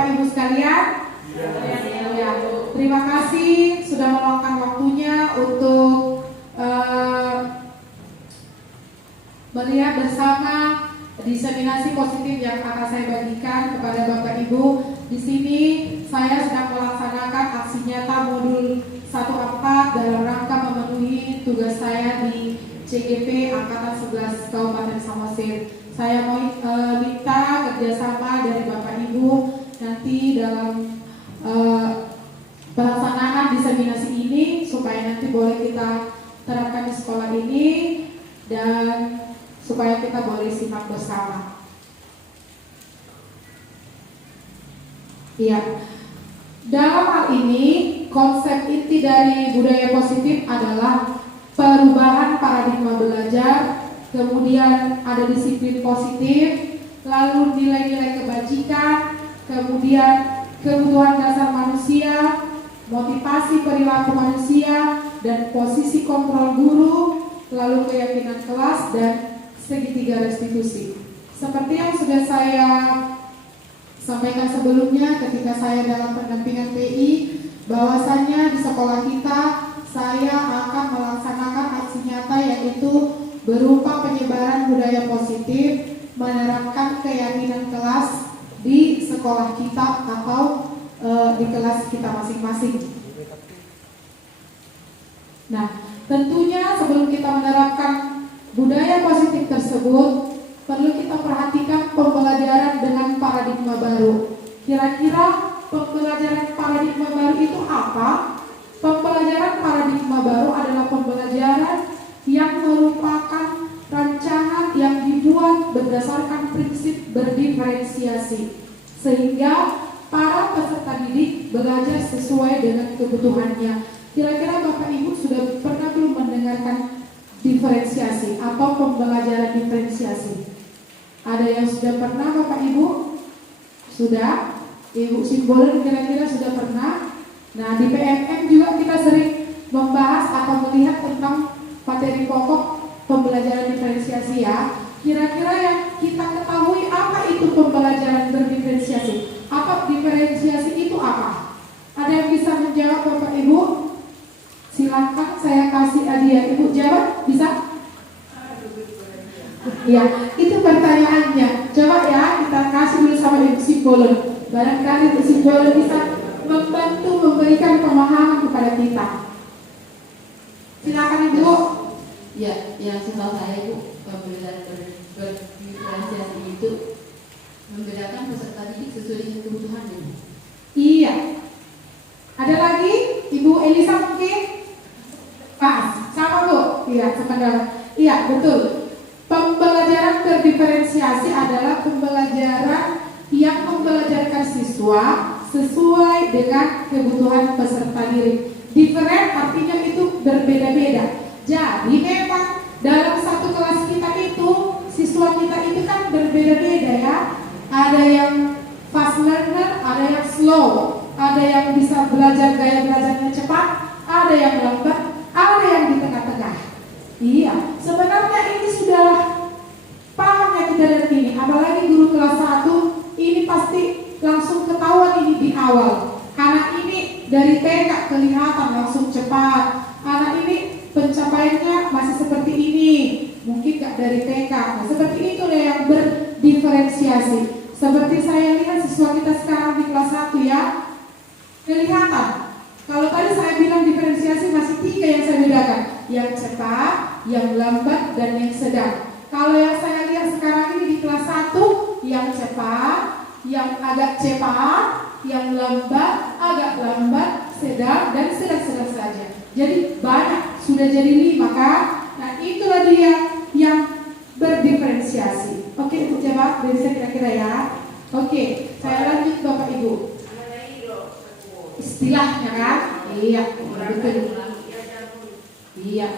Bapak Ibu sekalian? Ya, terima kasih sudah meluangkan waktunya untuk melihat bersama diseminasi positif yang akan saya bagikan kepada Bapak Ibu. Di sini saya sedang melaksanakan aksi nyata modul 14 dalam rangka memenuhi tugas saya di CGP Angkatan 11 Kabupaten Samosir. Saya mau minta kerjasama dari Bapak Ibu nanti dalam pelaksanaan diseminasi ini supaya nanti boleh kita terapkan di sekolah ini dan supaya kita boleh simak bersama. Iya. Dalam hal ini konsep inti dari budaya positif adalah perubahan paradigma belajar, kemudian ada disiplin positif, lalu nilai-nilai kebajikan, kemudian kebutuhan dasar manusia, motivasi perilaku manusia, dan posisi kontrol guru, lalu keyakinan kelas, dan segitiga restitusi. Seperti yang sudah saya sampaikan sebelumnya ketika saya dalam pendampingan PI, bahwasanya di sekolah kita saya akan melaksanakan aksi nyata yaitu berupa penyebaran budaya positif, menerapkan keyakinan kelas di sekolah kita atau di kelas kita masing-masing. Nah, tentunya sebelum kita menerapkan budaya positif tersebut, perlu kita perhatikan pembelajaran dengan paradigma baru. Kira-kira pembelajaran paradigma baru itu apa? Pembelajaran paradigma baru adalah pembelajaran yang merupakan rancangan yang dibuat berdasarkan prinsip berdiferensiasi, sehingga para peserta didik belajar sesuai dengan kebutuhannya. Kira-kira Bapak Ibu sudah pernah belum mendengarkan diferensiasi atau pembelajaran diferensiasi? Ada yang sudah pernah Bapak Ibu? Sudah? Ibu Simbolen kira-kira sudah pernah? Nah, di PMM juga kita sering membahas atau melihat tentang materi pokok pembelajaran diferensiasi ya. Kira-kira yang kita ketahui apa itu pembelajaran berdiferensiasi? Apa diferensiasi itu apa? Ada yang bisa menjawab Bapak Ibu? Silakan saya kasih hadiah. Ibu jawab, bisa? Ya, itu pertanyaannya. Coba ya kita kasih dulu sama Ibu Simbolen. Barangkali Ibu Simbolen bisa membantu memberikan pemahaman kepada kita. Silakan Ibu. Ya, yang setahu saya Ibu, pembelajaran berdiferensiasi itu membedakan peserta didik sesuai dengan kebutuhannya. Iya. Ada lagi? Ibu Elisa mungkin? Pas, sama Bu? Iya, sebentar. Iya, betul. Pembelajaran berdiferensiasi adalah pembelajaran yang membelajarkan siswa sesuai dengan kebutuhan peserta didik. Different artinya itu berbeda-beda. Jadi memang dalam satu kelas kita itu siswa kita itu kan berbeda-beda ya. Ada yang fast learner, ada yang slow, ada yang bisa belajar gaya belajarnya cepat, ada yang lambat, ada yang di tengah-tengah. Iya, sebenarnya ini sudah paham ya kita dari ini. Apalagi guru kelas 1 ini pasti langsung ketahuan ini di awal. Anak ini dari TK kelihatan langsung cepat. Anak ini pencapaiannya masih seperti ini, mungkin gak dari TK. Nah, seperti itu yang berdiferensiasi. Seperti saya lihat siswa kita sekarang di kelas 1 ya, kelihatan. Kalau tadi saya bilang diferensiasi masih 3 yang saya bedakan, yang cepat, yang lambat, dan yang sedang. Kalau yang saya lihat sekarang ini di kelas 1, yang cepat, yang agak cepat, yang lambat, agak lambat, sedang, dan sedang-sedang saja. Jadi banyak, sudah jadi 5 kan? Nah itulah dia yang berdiferensiasi. Oke, Ibu jawab dari saya kira-kira ya. Oke, saya lanjut Bapak Ibu. Istilahnya kan? Iya, betul. Iya.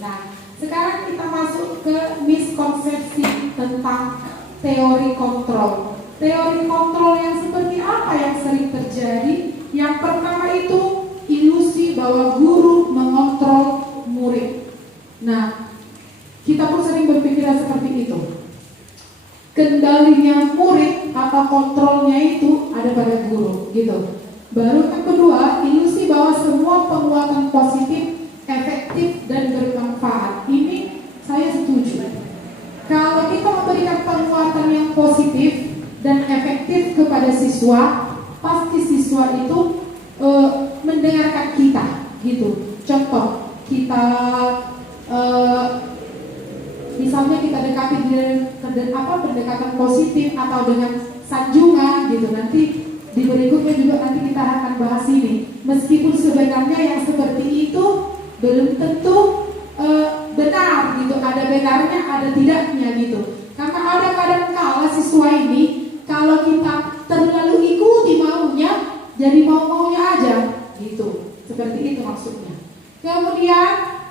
Nah, sekarang kita masuk ke miskonsepsi tentang teori kontrol. Teori kontrol yang seperti apa yang sering terjadi? Yang pertama itu ilusi bahwa guru mengontrol murid. Nah, kita pun sering berpikiran seperti itu. Kendalinya murid atau guru gitu. Baru yang kedua, ilusi bahwa semua penguatan positif, efektif dan bermanfaat. Ini saya setuju. Kalau kita memberikan penguatan yang positif dan efektif kepada siswa, pasti siswa itu mendengarkan kita gitu. Contoh, kita misalnya kita dekati dengan pendekatan positif atau dengan sanjungan gitu. Nanti di berikutnya juga nanti kita akan bahas ini. Meskipun sebenarnya yang seperti itu belum tentu benar gitu, ada benarnya, ada tidaknya gitu. Karena ada kadang-kala siswa ini kalau kita terlalu ikuti maunya, jadi mau-maunya aja gitu. Seperti itu maksudnya. Kemudian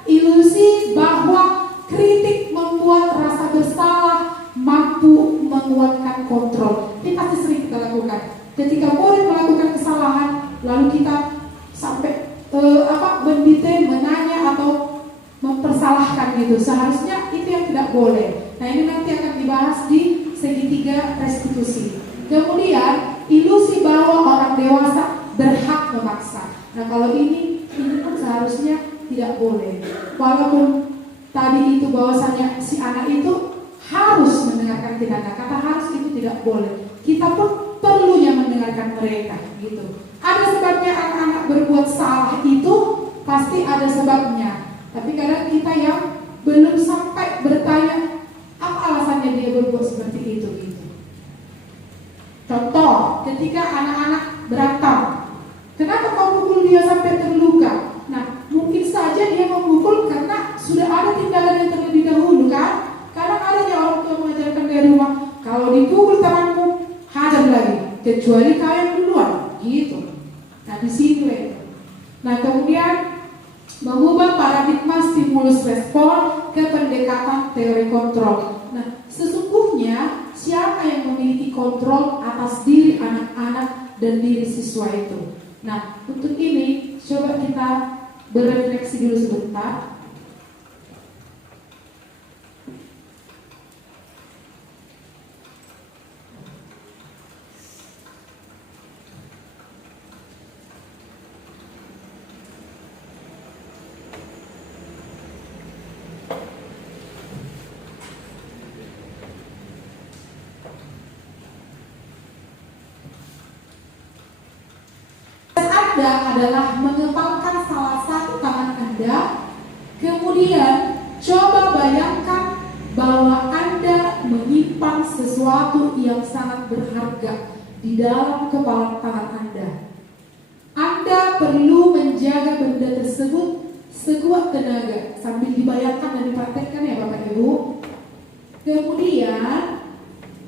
ilusi bahwa kritik membuat rasa bersalah, mampu menguatkan kontrol. Ini pasti sering kita lakukan. Ketika murid melakukan kesalahan, lalu kita sampai mendetail, menanya atau mempersalahkan gitu. Seharusnya itu yang tidak boleh. Nah, ini nanti akan dibahas di segitiga restitusi. Kemudian ilusi bahwa orang dewasa berhak memaksa. Nah, kalau ini pun seharusnya tidak boleh. Walaupun tadi itu bahwasanya si anak itu harus mendengarkan kita, kata harus itu tidak boleh. Kita pun perlunya mendengarkan mereka gitu. Ada sebabnya anak-anak berbuat salah itu, pasti ada sebabnya. Tapi kadang kita yang belum sampai bertanya apa alasannya dia berbuat seperti itu gitu. Contoh, ketika anak-anak berantem, kenapa kau pukul dia sampai terluka? Nah, mungkin saja dia memukul karena sudah ada tindakan yang terlebih dahulu kan? Kadang ada yang orang tua mengajarkan dari rumah, kalau dipukul temanmu, hajar lagi, kecuali kau yang duluan, gitu. Nah, di situ ya. Nah, kemudian mengubah paradigma stimulus respon ke pendekatan teori kontrol. Nah, sesungguhnya siapa yang memiliki kontrol atas diri anak-anak dan diri siswa itu? Nah, untuk ini coba kita berefleksi dulu sebentar. Anda adalah mengepalkan salah satu tangan Anda, kemudian coba bayangkan bahwa Anda menyimpan sesuatu yang sangat berharga di dalam kepala tangan Anda. Anda perlu menjaga benda tersebut sekuat tenaga sambil dibayangkan dan dipraktekkan ya Bapak Ibu. Kemudian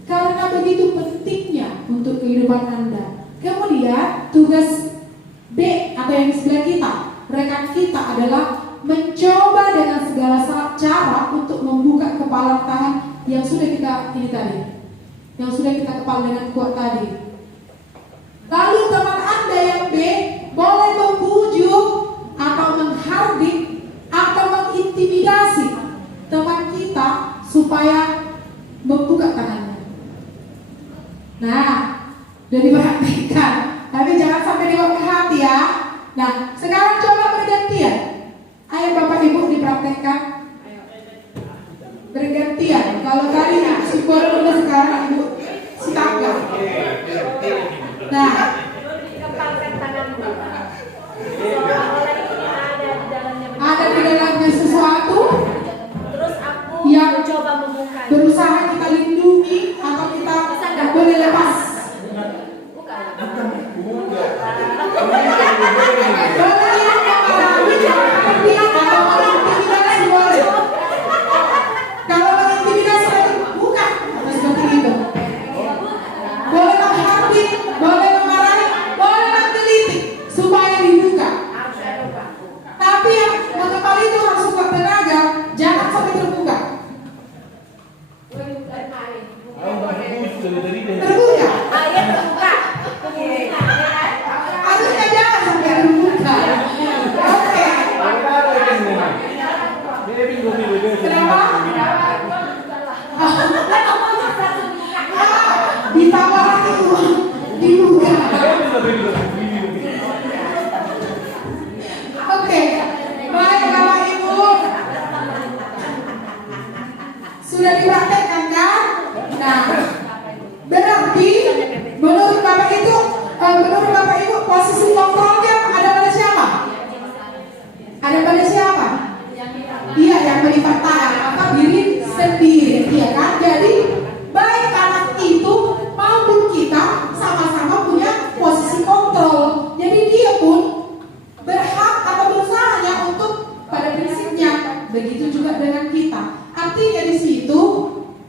karena begitu pentingnya untuk kehidupan Anda, kemudian tugas B atau yang di sebelah kita, rekan kita adalah mencoba dengan segala cara untuk membuka kepala tangan yang sudah kita kepal dengan kuat tadi. Lalu teman Anda yang B boleh membujuk atau menghardik atau mengintimidasi teman kita supaya membuka tangannya. Nah, jadi perhatikan. Tapi jangan sampai dibawa ke hati ya. Nah, sekarang coba bergantian. Ayo Bapak Ibu dipraktekkan. Bergantian. Kalau tadi si Borong udah, sekarang Ibu si Tangga. Nah, ada di dalamnya sesuatu. Terus aku yang mencoba membuka. Berusaha kita lindungi atau kita nggak boleh lepas. Kalau mengintimidasi bukan seperti itu. Boleh menghardik, boleh memarahi, boleh menggelitik supaya dibuka. Tapi yang mengepal itu harus kuat tenaga, jangan sampai terbuka. Terbuka. Harusnya jangan sampai terbuka. Oke, baik Bapak Ibu. Sudah dipraktekkan kan? Nah, berarti menurut Bapak Ibu posisi kontrolnya ada pada siapa? Ada pada siapa? Iya, yang melipat tangan atau diri sendiri, iya kan? Jadi baik anak itu maupun kita sama-sama punya posisi kontrol. Jadi dia pun berhak atau berusahanya untuk pada prinsipnya. Begitu juga dengan kita. Artinya di situ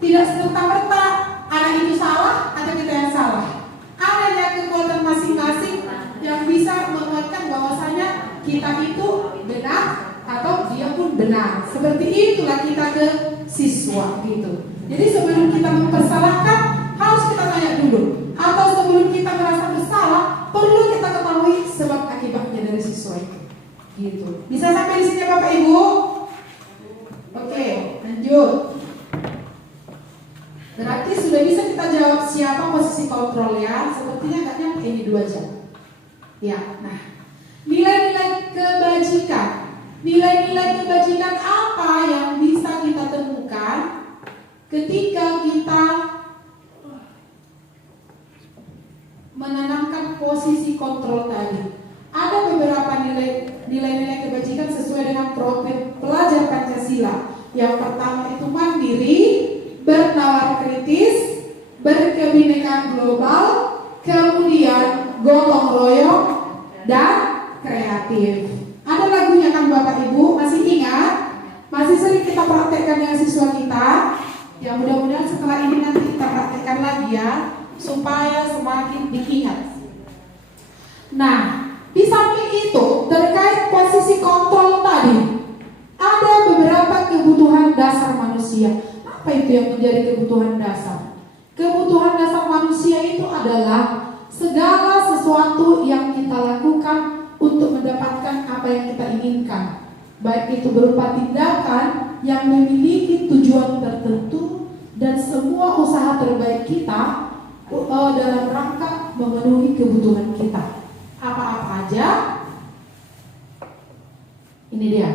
tidak serta-merta anak itu salah atau kita yang salah. Adanya kekuatan masing-masing yang bisa menguatkan bahwasanya kita itu benar atau dia pun benar. Seperti itulah kita ke siswa gitu. Jadi sebelum kita mempersalahkan harus kita tanya dulu. Atau sebelum kita merasa bersalah perlu kita ketahui sebab akibatnya dari siswa itu. Gitu. Bisa sampai di sini Bapak Ibu? Oke, lanjut. Berarti sudah bisa kita jawab siapa posisi kontrol ya. Sepertinya nggak nyampe ini 2 jam. Ya, nah nilai-nilai kebajikan. Nilai-nilai kebajikan apa yang bisa kita temukan ketika kita menanamkan posisi kontrol tadi? Ada beberapa nilai-nilai kebajikan sesuai dengan profil pelajar Pancasila. Yang pertama itu mandiri, bernalar kritis, berkebinekaan global, kemudian gotong royong, dan kreatif. Ada lagunya kan Bapak Ibu, masih ingat? Masih sering kita praktekkan dengan siswa kita. Ya mudah-mudahan setelah ini nanti kita praktekkan lagi ya, supaya semakin diingat. Nah, di samping itu terkait posisi kontrol tadi, ada beberapa kebutuhan dasar manusia. Apa itu yang menjadi kebutuhan dasar? Kebutuhan dasar manusia itu adalah segala sesuatu yang kita lakukan untuk mendapatkan apa yang kita inginkan. Baik itu berupa tindakan yang memiliki tujuan tertentu dan semua usaha terbaik kita dalam rangka memenuhi kebutuhan kita. Apa-apa aja? Ini dia.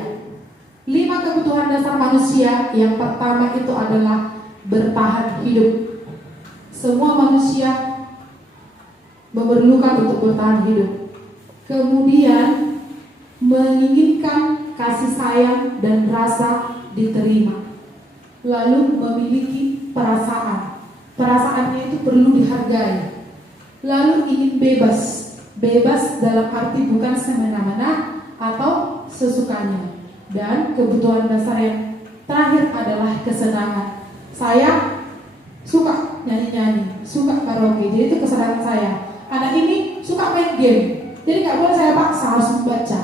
5 kebutuhan dasar manusia. Yang pertama itu adalah bertahan hidup. Semua manusia memerlukan untuk bertahan hidup. Kemudian menginginkan kasih sayang dan rasa diterima. Lalu memiliki perasaan. Perasaannya itu perlu dihargai. Lalu ingin bebas. Bebas dalam arti bukan semena-mena atau sesukanya. Dan kebutuhan dasar yang terakhir adalah kesenangan. Saya suka nyanyi-nyanyi, suka karaoke, jadi itu kesenangan saya. Anak ini suka main game, jadi nggak boleh saya paksa harus membaca.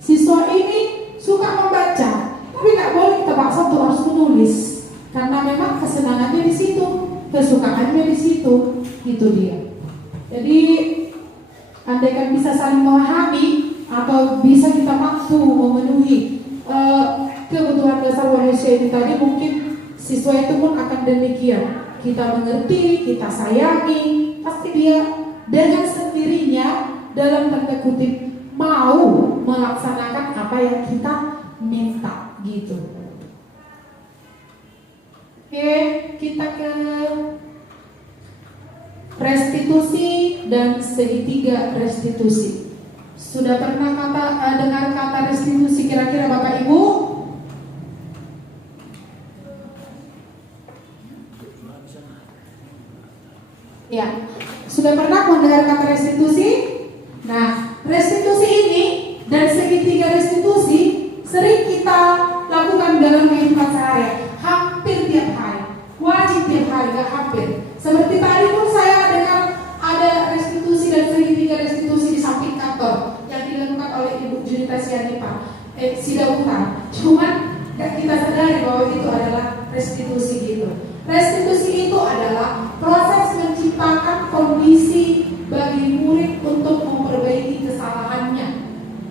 Siswa ini suka membaca, tapi nggak boleh kita paksa untuk harus menulis, karena memang kesenangannya di situ, kesukaannya di situ, itu dia. Jadi andaikan bisa saling memahami atau bisa kita mampu memenuhi kebutuhan dasar manusia itu tadi, mungkin siswa itu pun akan demikian. Kita mengerti, kita sayangi, pasti dia dengan sendirinya dalam tanda kutip mau melaksanakan apa yang kita minta gitu. Oke, kita ke restitusi dan segitiga restitusi. Sudah pernah dengar kata restitusi kira-kira Bapak Ibu? Ya, sudah pernah mendengar kata restitusi? Nah, restitusi ini dan segitiga restitusi sering kita lakukan dalam kehidupan sehari, hampir tiap hari, wajib tiap hari, gak hampir. Seperti tadi pun saya dengar ada restitusi dan segitiga restitusi di samping kantor yang dilakukan oleh Ibu Junita Sidabuta. Cuman kita sadari bahwa itu adalah restitusi gitu. Restitusi itu adalah proses menciptakan kondisi bagi murid untuk memperbaiki kesalahannya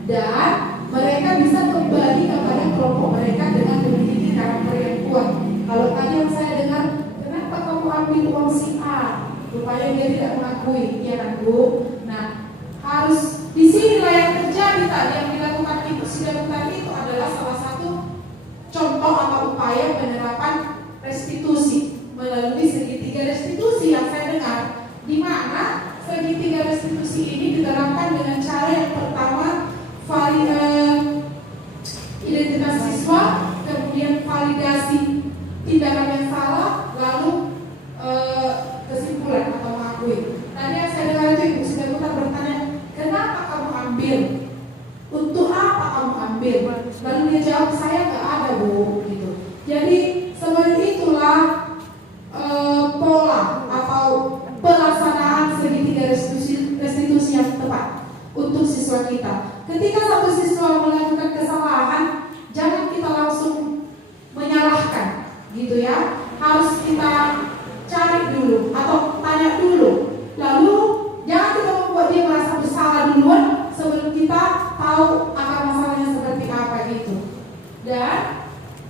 dan mereka bisa kembali kepada kelompok mereka dengan memiliki karakter yang kuat. Kalau tadi yang saya dengar, kenapa kamu ambil uang si A? Rupanya dia tidak mengakui, ya kan Bu? Nah, harus di sinilah yang terjadi tadi yang dilakukan Ibu Sidabutan itu adalah salah satu contoh atau upaya penerapan restitusi melalui segitiga restitusi yang saya dengar, di mana segitiga restitusi ini diterapkan dengan cara yang pertama identitas siswa, kemudian validasi tindakan yang salah, lalu kesimpulan atau mengakui. Tadi yang saya dengar itu Ibu Sidabutan bertanya, kenapa kamu ambil? Untuk apa kamu ambil? Lalu dia jawab, saya nggak ada Bu, gitu. Jadi sebenarnya itulah pola atau pelaksanaan segitiga restitusi yang tepat untuk siswa kita. Ketika satu siswa melakukan kesalahan, jangan kita langsung menyalahkan, gitu ya. Harus kita cari dulu atau tanya dulu. Lalu jangan kita membuat dia merasa bersalah duluan sebelum kita tahu akar masalahnya seperti apa gitu. Dan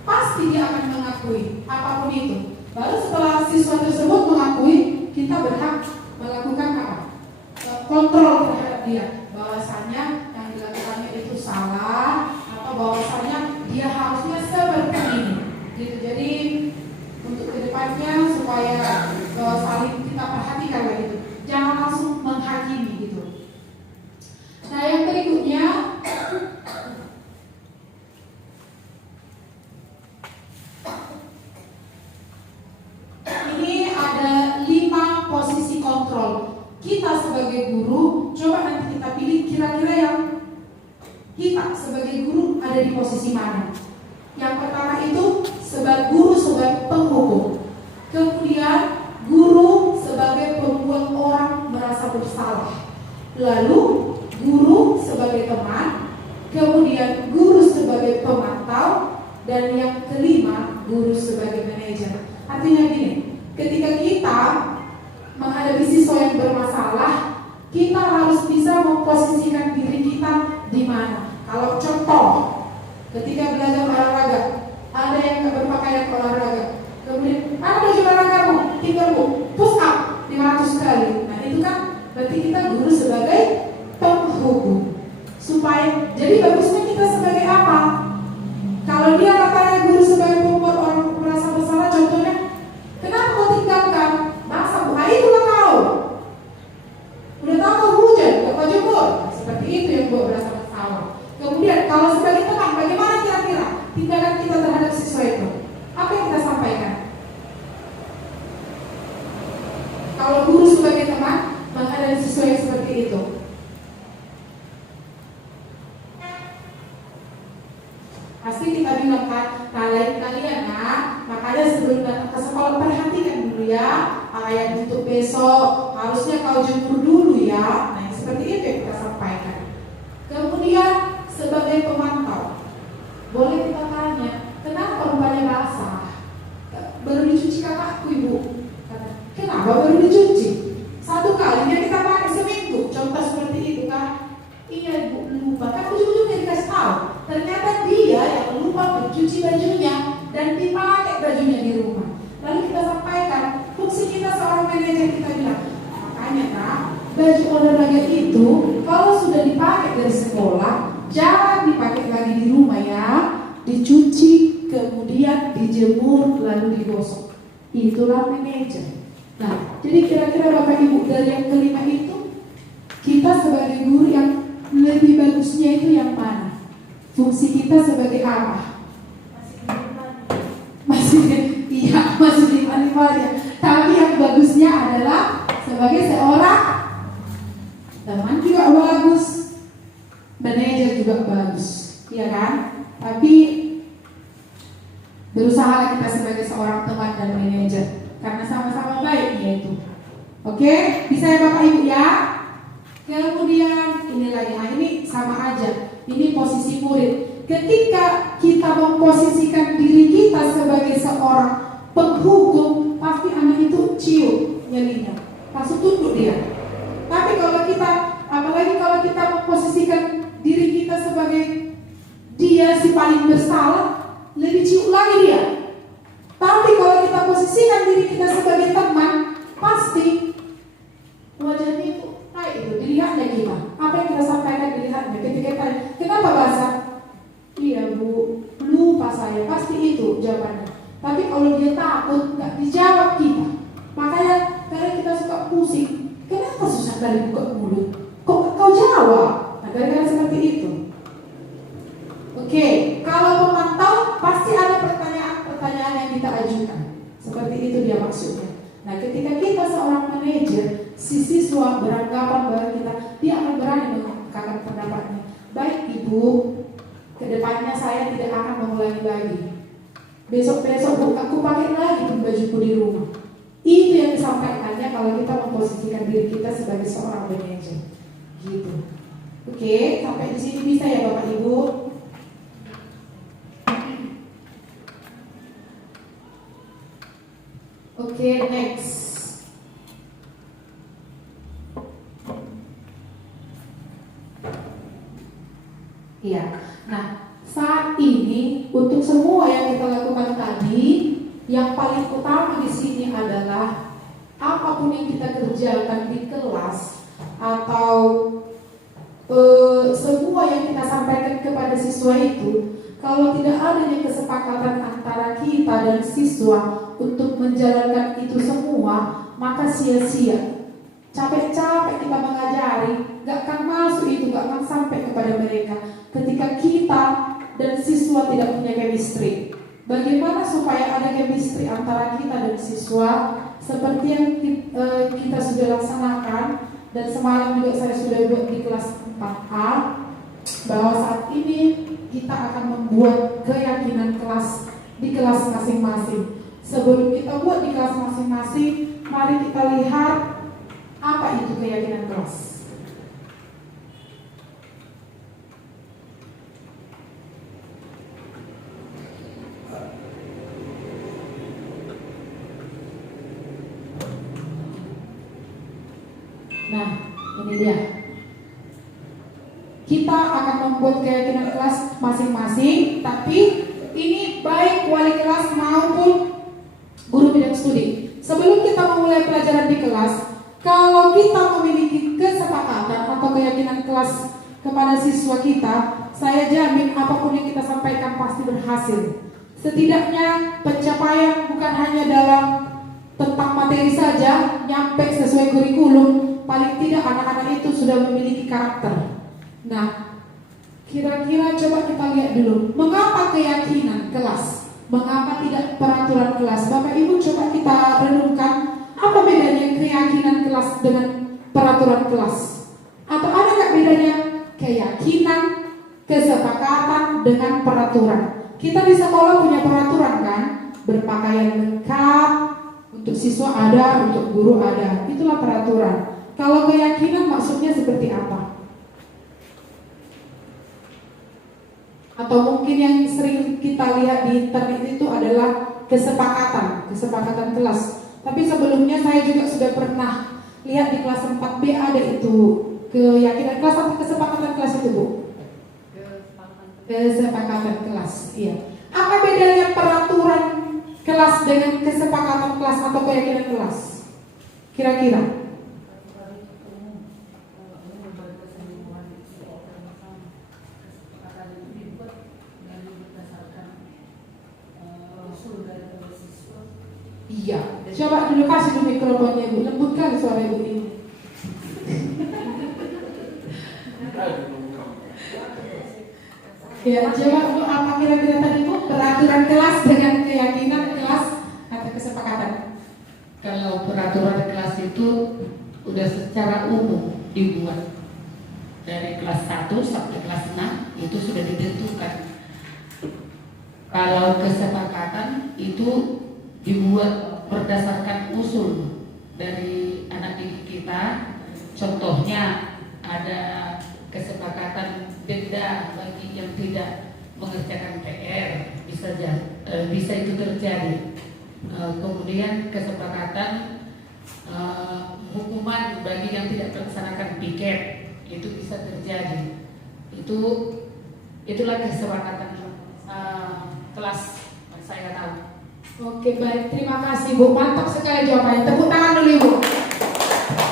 pasti dia akan mengakui apapun itu. Baru setelah siswa tersebut mengakui, kita berhak melakukan apa? Kontrol terhadap dia, bahwasanya yang dilakukannya itu salah atau bahwasanya dia harusnya seperti ini. Gitu. Jadi untuk kedepannya supaya saling kita perhatikan begitu. Jangan langsung menghakimi gitu. Nah yang berikutnya ini ada 5 posisi kontrol. Kita sebagai guru, coba nanti kita pilih kira-kira yang kita sebagai guru ada di posisi mana. Yang pertama itu sebagai guru sebagai penghukum. Kemudian guru sebagai pembuat orang merasa bersalah. Lalu guru sebagai teman, kemudian guru sebagai pemantau, dan yang kelima guru sebagai manajer. Artinya gini, ketika kita menghadapi siswa yang bermasalah, kita harus bisa memposisikan diri kita di mana. Kalau contoh, ketika belajar olahraga, ada yang berpakaian olahraga, kemudian ada baju olahragamu, tinggal push up 500 kali. Nah itu kan berarti kita guru sebagai penghukum. Supaya jadi bagusnya kita sebagai apa? Kalau dia katanya guru sebagai pembuat orang merasa bersalah, contohnya, kenapa kau tinggalkan? Masa Bu, itulah kau. Udah tahu kau hujan, kau jemur. Seperti itu yang buat merasa bersalah. Kemudian kalau sebagai teman, bagaimana kira-kira tindakan kita terhadap siswa itu? Apa yang kita sampaikan? Kalau guru sebagai teman menghadapi siswa yang seperti itu, pasti kita bilang kan, kalian nah, makanya sebelum datang ke sekolah perhatikan dulu ya, pakaian untuk besok harusnya kau jemur dulu ya. Nah seperti itu yang kita sampaikan. Kemudian sebagai pemantau, boleh kita tanya, kenapa rupanya basah? Baru dicuci kakakku Ibu. Kenapa baru dicuci? 1 kalinya kita pakai seminggu. Contoh seperti itu kan? Iya Ibu, lupa. Kan ujung-ujungnya dikasih tahu. Ternyata dia yang lupa mencuci bajunya dan dipakai bajunya di rumah. Lalu kita sampaikan, fungsi kita seorang manajer, kita bilang, makanya Kak, baju olahraga itu kalau sudah dipakai dari sekolah, jangan dipakai lagi di rumah ya. Dicuci, kemudian dijemur, lalu digosok. Itulah manajer. Nah, jadi kira-kira Bapak Ibu dari yang kelima itu, kita sebagai guru yang lebih bagusnya itu yang mana? Fungsi kita sebagai apa? Masih lima-limanya. Tapi yang bagusnya adalah sebagai seorang teman juga bagus, manajer juga bagus, iya kan? Tapi berusaha kita sebagai seorang teman dan manajer karena sama-sama baiknya itu. Oke, bisa ya Bapak Ibu ya? Kemudian ini lagi, nah ini sama aja. Ini posisi murid. Ketika kita memposisikan diri kita sebagai seorang penghukum, pasti anak itu cium nyalinya, langsung tunduk dia. Tapi kalau kita, apalagi kalau kita memposisikan diri kita sebagai dia si paling bersalah, lebih cium lagi dia. Tapi kalau kita posisikan diri kita sebagai teman, pasti wajahnya itu, nah itu dilihatnya kita. Apa yang kita maksudnya. Nah, ketika kita seorang manajer, si siswa beranggapan bahwa dia akan berani mengungkapkan pendapatnya. Baik Ibu, kedepannya saya tidak akan mengulangi lagi. Besok-besok aku pakai lagi bajuku di rumah. Itu yang disampaikannya kalau kita memposisikan diri kita sebagai seorang manajer. Gitu. Oke, sampai di sini bisa ya Bapak Ibu? Oke, next. Iya. Nah, saat ini untuk semua yang kita lakukan tadi, yang paling utama di sini adalah apapun yang kita kerjakan di kelas atau semua yang kita sampaikan kepada siswa itu, kalau tidak adanya kesepakatan antara kita dan siswa untuk menjalankan itu semua, maka sia-sia. Capek-capek kita mengajari, gak akan masuk itu, gak akan sampai kepada mereka. Ketika kita dan siswa tidak punya chemistry, bagaimana supaya ada chemistry antara kita dan siswa? Seperti yang kita sudah laksanakan, dan semalam juga saya sudah buat di kelas 4A, bahwa saat ini kita akan membuat keyakinan kelas di kelas masing-masing. Sebelum kita buat di kelas masing-masing, mari kita lihat apa itu keyakinan kelas. Nah, ini dia. Kita akan membuat keyakinan kelas masing-masing, tapi ini baik wali kelas maupun guru bidang studi. Sebelum kita memulai pelajaran di kelas, kalau kita memiliki kesepakatan atau keyakinan kelas kepada siswa kita, saya jamin apapun yang kita sampaikan pasti berhasil. Setidaknya pencapaian bukan hanya dalam tentang materi saja, nyampe sesuai kurikulum. Paling tidak anak-anak itu sudah memiliki karakter. Nah, kira-kira coba kita lihat dulu, mengapa keyakinan kelas? Mengapa tidak peraturan kelas? Bapak Ibu coba kita renungkan, apa bedanya keyakinan kelas dengan peraturan kelas? Atau ada nggak bedanya keyakinan, kesepakatan dengan peraturan? Kita di sekolah punya peraturan kan? Berpakaian lengkap, untuk siswa ada, untuk guru ada. Itulah peraturan. Kalau keyakinan maksudnya seperti apa? Atau mungkin yang sering kita lihat di internet itu adalah kesepakatan kelas. Tapi sebelumnya saya juga sudah pernah lihat di kelas 4B ada itu keyakinan kelas atau kesepakatan kelas itu, Bu? Kesepakatan kelas, iya. Apa bedanya peraturan kelas dengan kesepakatan kelas atau keyakinan kelas? Kira-kira? Iya, coba dulu kasih dulu mikrofonnya Bu, lembut kali suara Ibu ini. Ya, coba Bu, apa kira-kira tadi Bu, peraturan kelas dengan keyakinan kelas atau kesepakatan? Kalau peraturan kelas itu udah secara umum dibuat dari kelas 1 sampai kelas 6 itu sudah ditentukan. Kalau kesepakatan itu dibuat berdasarkan usul dari anak didik kita. Contohnya ada kesepakatan denda bagi yang tidak mengerjakan PR, bisa itu terjadi. Kemudian kesepakatan hukuman bagi yang tidak melaksanakan piket, itu bisa terjadi. Itulah kesepakatan kelas saya tahu. Oke, baik, terima kasih Bu, mantap sekali jawabannya. Tepuk tangan dulu Ibu.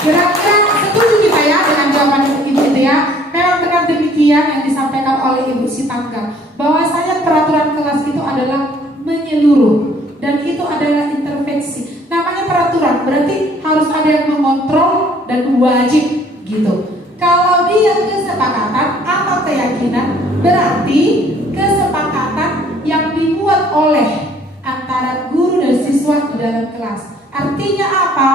Kira-kira setuju kita ya dengan jawaban Ibu itu ya. Memang benar demikian yang disampaikan oleh Ibu Sitangga, bahwasanya peraturan kelas itu adalah menyeluruh dan itu adalah intervensi. Namanya peraturan berarti harus ada yang mengontrol dan wajib gitu. Kalau dia kesepakatan atau keyakinan, berarti kesepakatan yang dibuat oleh antara guru dan siswa di dalam kelas. Artinya apa?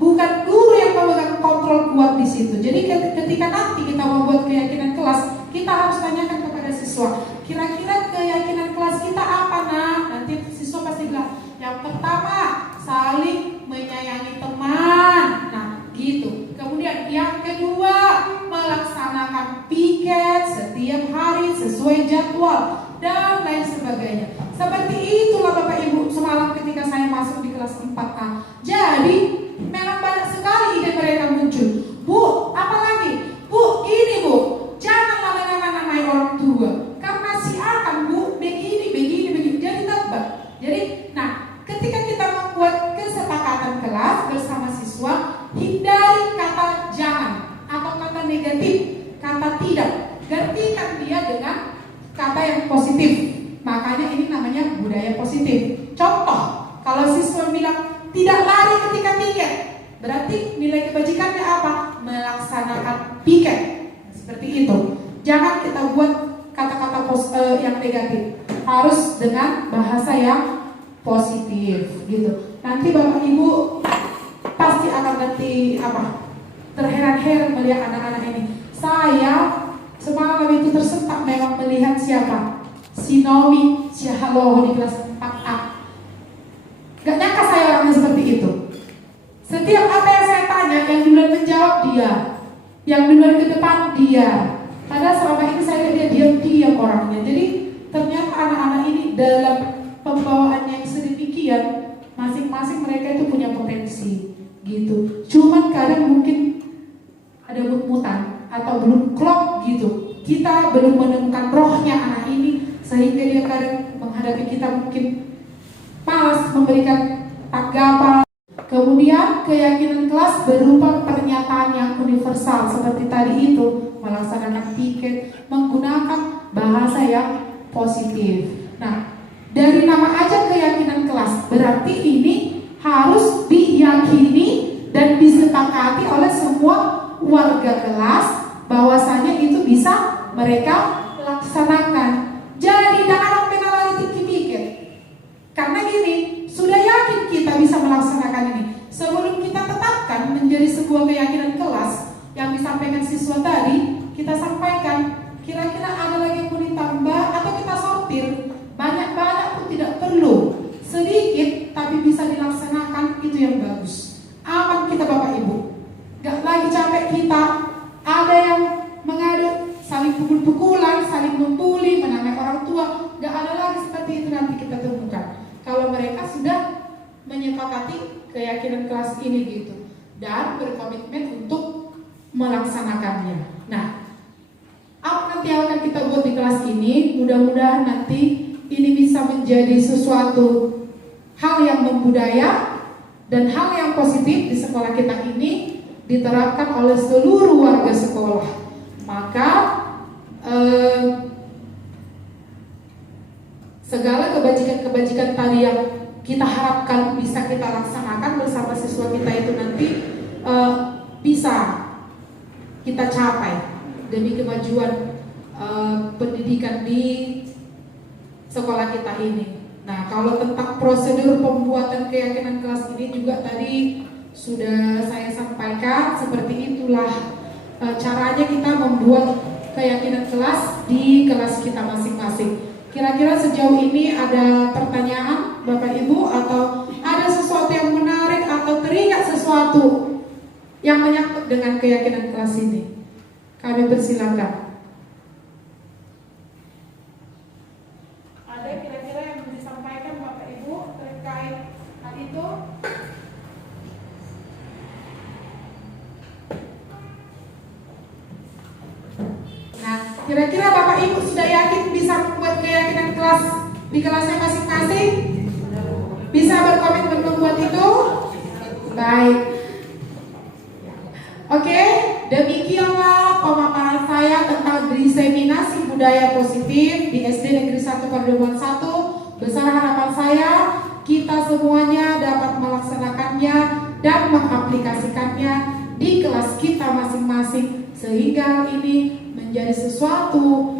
Bukan guru yang memegang kontrol kuat di situ. Jadi ketika nanti kita membuat keyakinan kelas, kita harus tanyakan kepada siswa, kira-kira keyakinan kelas kita apa, nak? Nanti siswa pasti bilang, yang pertama, saling menyayangi teman. Nah, gitu. Kemudian yang kedua, melaksanakan piket setiap hari sesuai jadwal dan lain sebagainya. Seperti itulah Bapak Ibu semalam ketika saya masuk di kelas 4A. Jadi memang banyak sekali ide mereka muncul. Bu, apa lagi? Bu, ini Bu, janganlah menamai orang tua, karena si akan Bu begini. Jadi tebak. Jadi, nah, ketika kita membuat kesepakatan kelas bersama siswa, hindari kata jangan atau kata negatif, kata tidak. Gantikan dia dengan kata yang positif. Makanya ini namanya budaya positif. Contoh, kalau siswa bilang tidak lari ketika piket, berarti nilai kebajikannya apa? Melaksanakan piket. Seperti itu. Jangan kita buat kata-kata yang negatif. Harus dengan bahasa yang positif, gitu. Nanti Bapak Ibu pasti akan nanti terheran-heran melihat anak-anak ini. Saya semalam itu tersentak memang melihat siapa? Si Nomi, si Halo di kelas 4A. Gak nyangka saya orangnya seperti itu. Setiap apa yang saya tanya, yang duluan menjawab dia, yang duluan ke depan dia. Padahal selama ini saya lihat dia diam-diam orangnya. Jadi ternyata anak-anak ini dalam pembawaannya yang sedemikian, masing-masing mereka itu punya potensi, gitu. Cuman kadang mungkin ada mut-mutan atau belum klop gitu. Kita belum menemukan rohnya anak ini, sehingga dia kadang menghadapi kita mungkin malas memberikan tanggapan. Kemudian keyakinan kelas berupa pernyataan yang universal seperti tadi itu, melaksanakan piket, menggunakan bahasa yang positif. Nah, dari nama aja keyakinan kelas, berarti ini harus diyakini dan disepakati oleh semua warga kelas bahwasanya itu bisa mereka laksanakan. Jadi jangan menaliti piket. Karena gini, sudah yakin kita bisa melaksanakan ini. Sebelum kita tetapkan menjadi sebuah keyakinan kelas yang disampaikan siswa tadi, kita sampaikan kira-kira ada lagi yang mau ditambah atau kita sortir. Banyak-banyak pun tidak perlu. Sedikit tapi bisa dilaksanakan, itu yang bagus. Aman kita Bapak Ibu. Gak lagi capek kita. Ada yang mengadu, saling pukul-pukulan, saling membuli, menamai orang tua. Gak ada lagi seperti itu nanti kita temukan. Kalau mereka sudah menyepakati keyakinan kelas ini gitu dan berkomitmen untuk melaksanakannya. Nah, apa nanti yang akan kita buat di kelas ini? Mudah-mudahan nanti ini bisa menjadi sesuatu hal yang membudaya dan hal yang positif di sekolah kita ini diterapkan oleh seluruh warga sekolah. Maka segala kebajikan-kebajikan tadi yang kita harapkan bisa kita laksanakan bersama siswa kita itu nanti bisa kita capai demi kemajuan pendidikan di sekolah kita ini. Nah, kalau tentang prosedur pembuatan keyakinan kelas ini juga tadi sudah saya sampaikan, seperti itulah caranya kita membuat keyakinan kelas di kelas kita masing-masing. Kira-kira sejauh ini ada pertanyaan Bapak Ibu atau ada sesuatu yang menarik atau teringat sesuatu yang menyangkut dengan keyakinan kelas ini? Kami persilakan. Ada kira-kira yang bisa disampaikan Bapak Ibu terkait hal itu? Nah, kira-kira Bapak Ibu sudah yakin bisa membuat keyakinan kelas di kelasnya masing-masing? Bisa berkomitmen membuat itu? Baik. Oke, demikianlah pemaparan saya tentang diseminasi budaya positif di SD Negeri 1 Pademangan 1. Besar harapan saya kita semuanya dapat melaksanakannya dan mengaplikasikannya di kelas kita masing-masing, sehingga ini menjadi sesuatu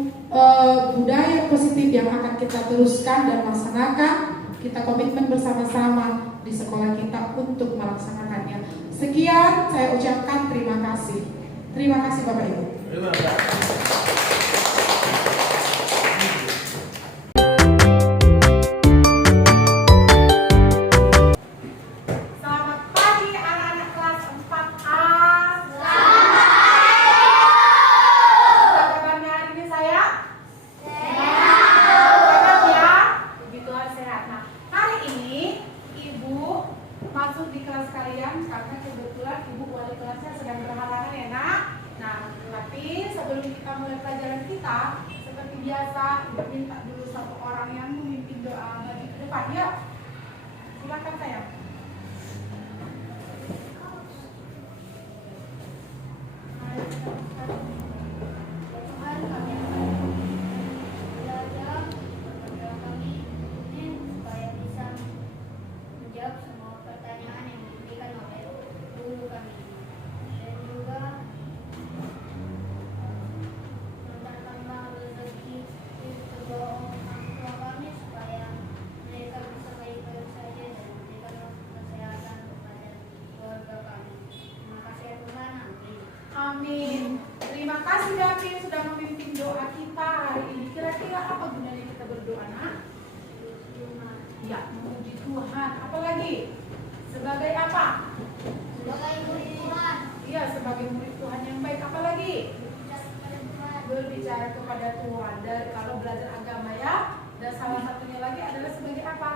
budaya positif yang akan kita teruskan dan laksanakan. Kita komitmen bersama-sama di sekolah kita untuk melaksanakannya. Sekian saya ucapkan terima kasih. Terima kasih Bapak Ibu. Terima kasih. Selamat pagi anak-anak kelas 4A. Apa kabarnya hari ini saya? Sehat ya? Puji Tuhan sehat. Nah, hari ini Ibu masuk di kelas kalian karena kebetulan Ibu wali kelasnya sedang berhalangan ya nak. Nah, tapi sebelum kita mulai pelajaran kita, seperti biasa Ibu minta dulu satu orang yang memimpin doa maju ke depan. Yuk, silakan sayang. Tuhan kami akan belajar berdoa kami ini supaya bisa menjawab semua pertanyaan yang diberikan oleh guru kami dan juga mendatangkan rezeki di kedua orang tua kami supaya mereka bisa baik-baik saja dan memberikan kesehatan kepada keluarga kami. Terima kasih ya Tuhan. Amin. Amin. Terima kasih David sudah memimpin doa kita hari ini. Kira-kira apa gunanya kita berdoa nak? Ya, memuji Tuhan. Apalagi? Sebagai apa? Sebagai murid Tuhan, Iya, sebagai murid Tuhan yang baik. Apalagi? berbicara kepada Tuhan. Berbicara kepada Tuhan. Dan kalau belajar agama ya. Dan salah satunya lagi adalah sebagai apa?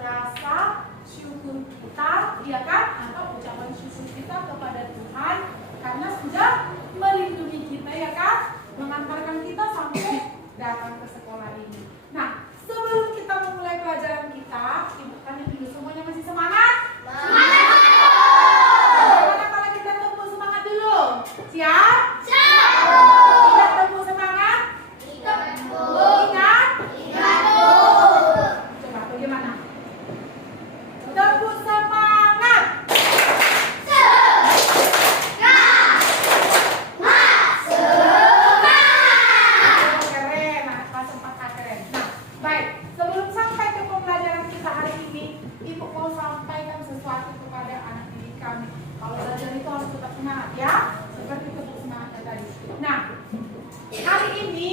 Rasa syukur kita, iya kan? Atau ucapan syukur kita kepada Tuhan karena sudah melindungi kita ya kan? Mengantarkan kita sampai datang ke sekolah ini. Nah, sebelum kita memulai pelajaran kita, Ibu tanya dulu semuanya masih semangat? Bagaimana kalau kita tepuk semangat dulu? Siap? Tidak tepuk semangat? Ingat? Coba bagaimana? Tepuk semangat. Keren, kelas 4A keren. Nah, baik. Sebelum sampai ke pembelajaran kita hari ini, Ibu mau sampaikan sesuatu kepada anak didik kami. Kalau belajar itu harus tetap semangat ya, seperti tepuk semangat tadi. Nah, hari ini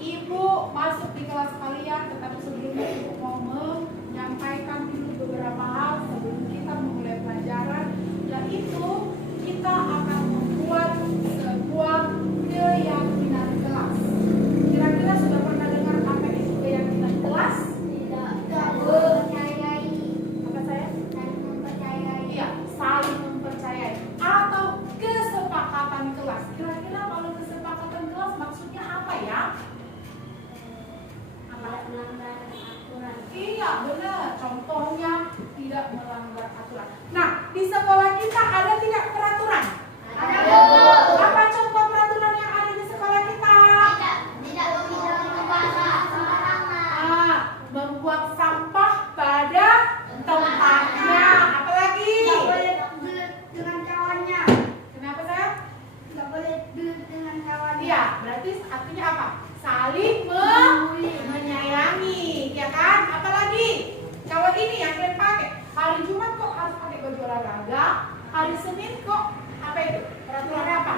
Ibu masuk di kelas kalian, tetapi sebelumnya Ibu mau menyampaikan dulu beberapa hal sebelum kita memulai pelajaran, yaitu kita akan membuat sebuah keyakinan kelas. Kira-kira sudah pernah dengar apa itu keyakinan kelas? Apa saya? Iya, saling mempercayai atau kesepakatan kelas. Kira-kira kalau kesepakatan kelas maksudnya apa ya? Iya benar, contohnya tidak melanggar aturan. Nah, di sekolah kita ada tidak peraturan? Apa contoh peraturan yang ada di sekolah kita? Membuang sampah pada tempatnya. Apalagi? Kenapa saya? Iya, berarti artinya apa? Saling menyayangi, ya kan? Apalagi? Kalau ini yang kalian pakai, hari Jumat kok harus pakai baju olahraga, hari Senin kok apa itu? Peraturan apa?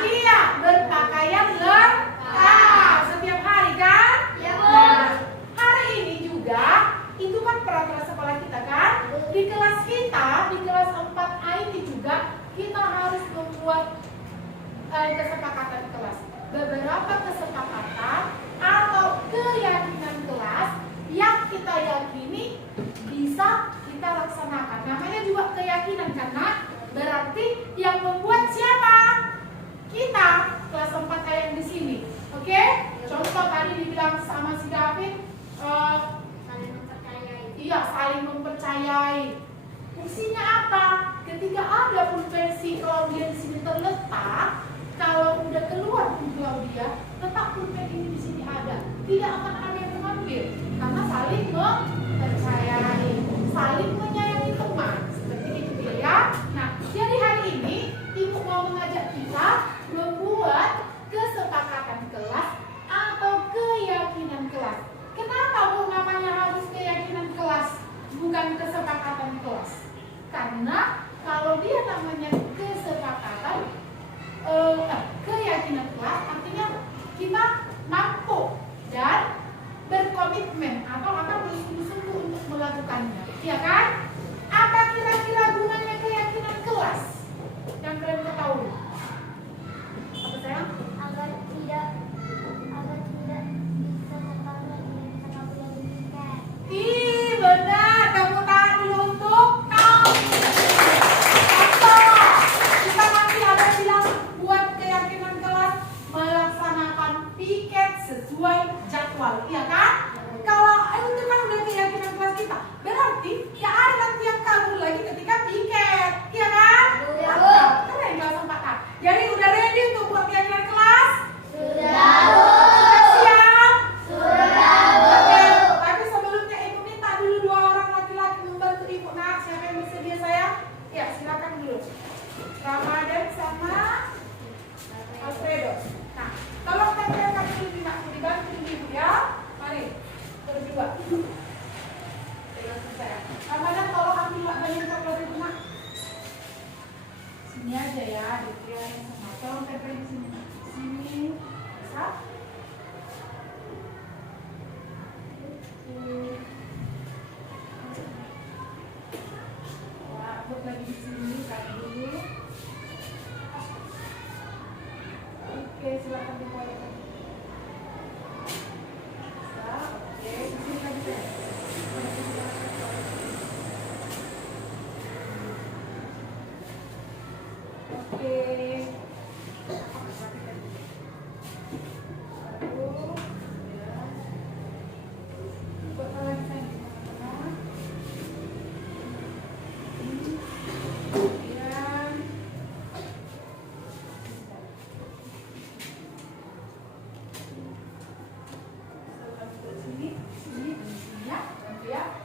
Iya, berpakaian lengkap setiap hari kan? Nah, hari ini juga itu kan peraturan sekolah kita kan? Di kelas kita, di kelas 4A ini juga kita harus membuat kesepakatan kelas. Beberapa kesepakatan atau keyakinan kelas yang kita yakini bisa kita laksanakan. Namanya juga keyakinan karena berarti yang membuat siapa? Kita, kelas 4A yang di sini. Oke? Contoh tadi dibilang sama si David, iya saling mempercayai. Fungsinya apa? Ketika ada pulpensi Claudia di sini terletak, kalau udah keluar pun Claudia, tetap pulpen ini di sini ada. Tidak akan ada yang mengambil karena saling mempercayai, saling menyayangi teman. Seperti itu dia ya. Nah, jadi hari ini Ibu mau mengajak kita membuat kesepakatan kelas atau keyakinan kelas. Kenapa Bu namanya harus keyakinan kelas? Bukan kesepakatan silakan dimulai. Oke, sini lagi saya. Oke.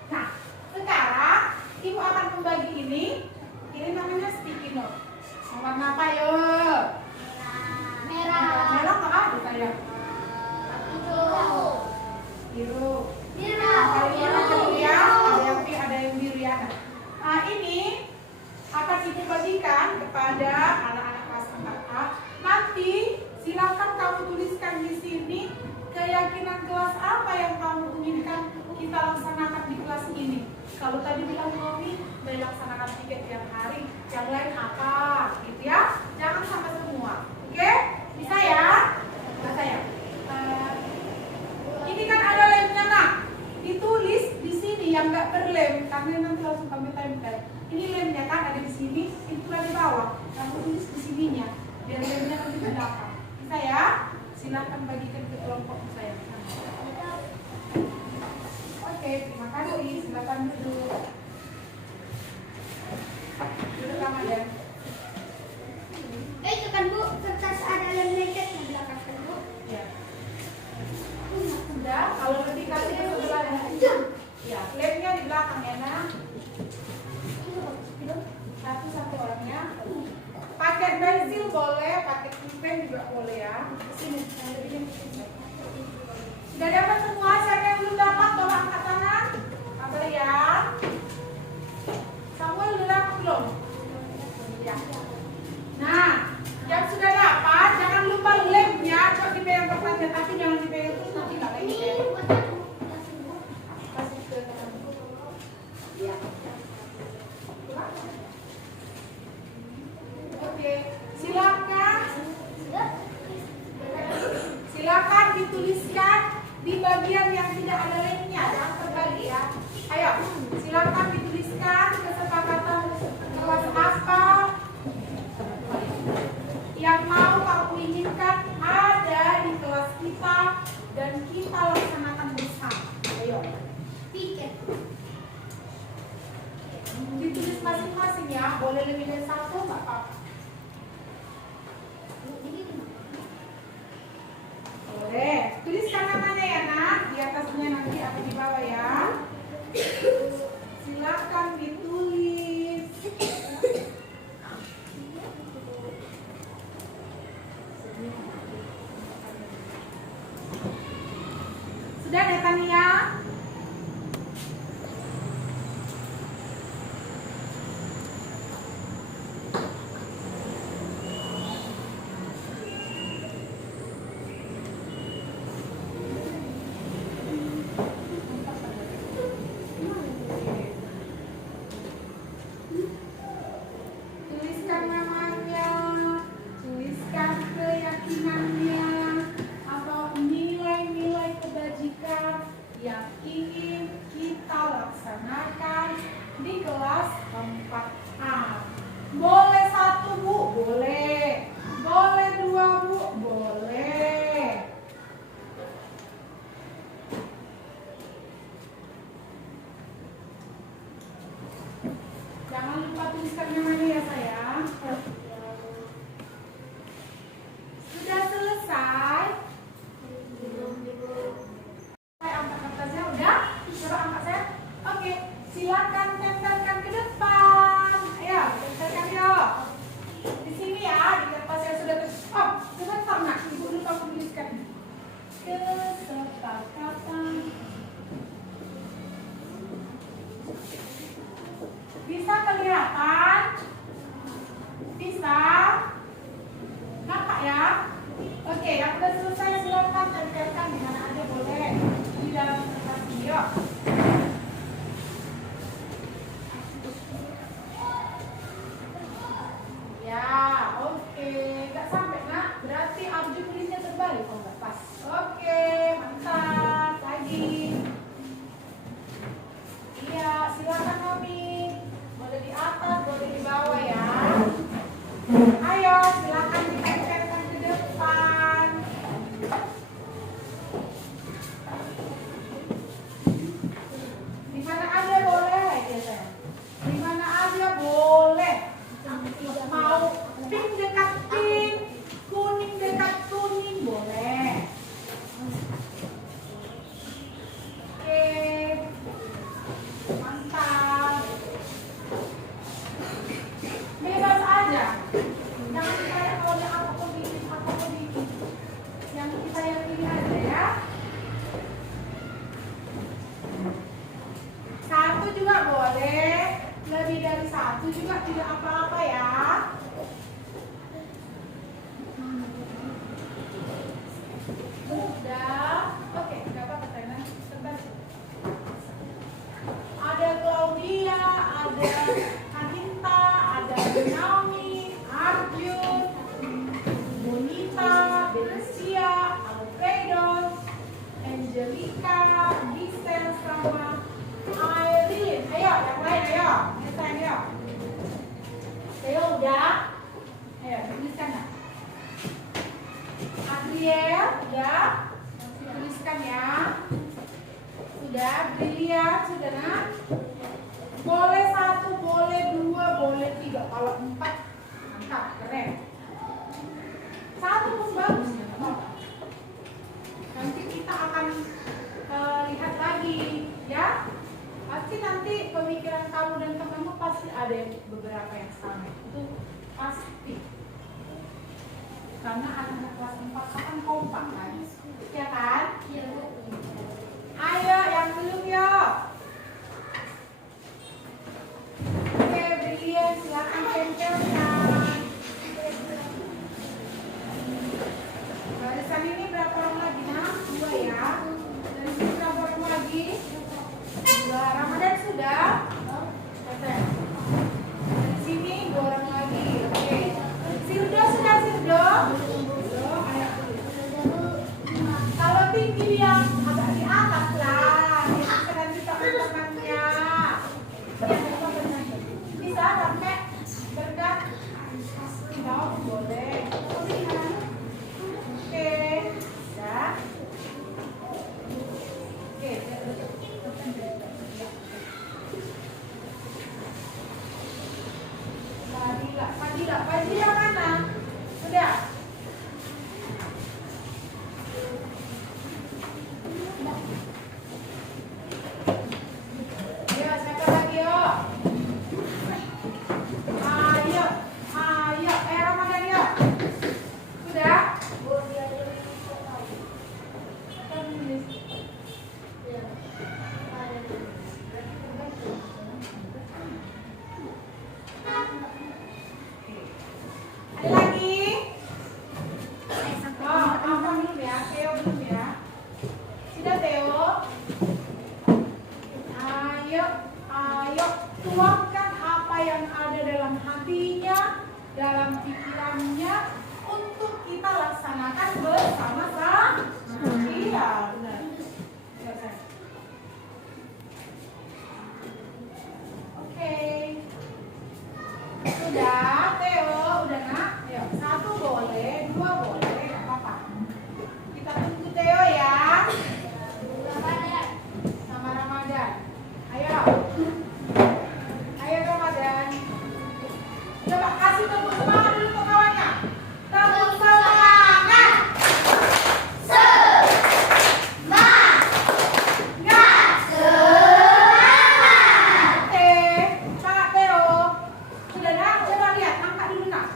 Nah, sekarang Ibu akan membagi ini namanya sticky note. Warna apa yo? Merah. Merah nggak ada saya. Biru. Kalau ini biru ya, ada yang pink, ada yang biru ya. Nah, ini akan Ibu bagikan kepada anak-anak kelas 4A. Nanti silakan kamu tuliskan di sini keyakinan kelas apa yang kamu inginkan kita laksanakan di kelas ini. Kalau tadi bilang Nomi, melaksanakan 3 tiap hari, yang lain apa, gitu ya? Jangan sama semua, oke? Bisa ya? Bisa ya? Ini kan ada lemnya, nak. Ditulis di sini yang nggak berlem, karena nanti langsung kami tempel. Ini lemnya kan ada di sini, itulah di bawah. Kamu tulis di sininya, biar lemnya nanti di belakang. Bisa ya? Silakan bagikan ke kelompok saya. Oke, terima kasih. Silakan duduk. Duduk lama ya. Itu kan Bu, kertas ada lem lengket di belakang kan Bu? Ya. Sudah, kalau lebih kasih ke sebelah ya, lemnya di belakang ya, nak. Satu orangnya. Pakai pensil boleh, pakai pen juga boleh ya. Sini, sudah dapat semua? Siapa yang belum dapat? Tolong angkat tangan. Apa ya? Samuel udah dapat belum? Ya. Nah, yang sudah dapat, jangan lupa lemnya. Coba dipegang kertasnya, tapi jangan dipegang terus nanti nggak lagi. Kasih ke temanku. Ya. Oke, silakan dituliskan di bagian yang tidak ada lemnya, jangan terbalik ya. Ayo, silakan dituliskan kesepakatan kelas apa yang mau kamu inginkan ada di kelas kita dan kita laksanakan bersama. Ayo, Pikir. ditulis masing-masing ya, boleh lebih dari satu nggak apa-apa. Boleh, tuliskan namanya ya nak, di atasnya nanti apa di bawah ya. Silakan ditulis. Sudah ya Tania? Tuliskan namanya, tuliskan keyakinannya, atau nilai-nilai kebajikan juga tidak apa-apa ya. Sudah. Oke, nggak apa-apa Tena. Sebentar. Ada Claudia, ada Anita, ada Naomi, Arjun, Bonita, Benesia, Alfredo, Angelica, Gisel, sama Aileen. Ayo, yang lain ayo. Nesan ayo. Ayo udah. Ayo, tuliskan nak. Adriel, udah. Tuliskan ya. Sudah, Brilian, sudah nak. Boleh 1, boleh 2, boleh 3. Kalau 4, mantap, keren. 1 pun bagus ya, apa-apa. Nanti kita akan lihat lagi, ya. Pasti nanti pemikiran kamu dan temanmu pasti ada beberapa yang sama. Itu pasti. Karena anak-anak kelas 4 akan kompak kan, ya kan? Iya, Bu. Ayo, yang belum yuk. Oke, Brilian, silakan tempelkan. Barisan ini berapa orang lagi? Nah, 2 ya. Dari sini berapa orang lagi? 2. Ramadan sudah? Oke. Dari sini 2 orang lagi. Oke. Sirdo sudah, Sirdo? Belum. Ayo. Kalau tinggi yang agak di atas lah, bisa nanti teman-temannya. Bisa pakai berdak? Tidak, boleh. Oke, ya. Oke. Fadila mana? Sudah. Ayo, siapa lagi yuk? Ayo, ayo, Ramadan yuk. Sudah? Ada lagi? Oh, apa belum ya? Theo belum ya? Sudah Theo? Ayo, ayo, tuangkan apa yang ada dalam hatinya, dalam pikirannya, untuk kita laksanakan bersama-sama. Iya, benar. Selesai. Oke. Sudah, Theo, udah nak? Ayo, 1 boleh, 2 boleh, nggak apa-apa. Kita tunggu Theo ya. Sama Ramadan. Ayo. Ayo Ramadan. Coba kasih tepuk semangat dulu untuk kawannya. Tepuk semangat. Oke, semangat Theo. Sudah nak? Coba lihat, angkat dulu nak.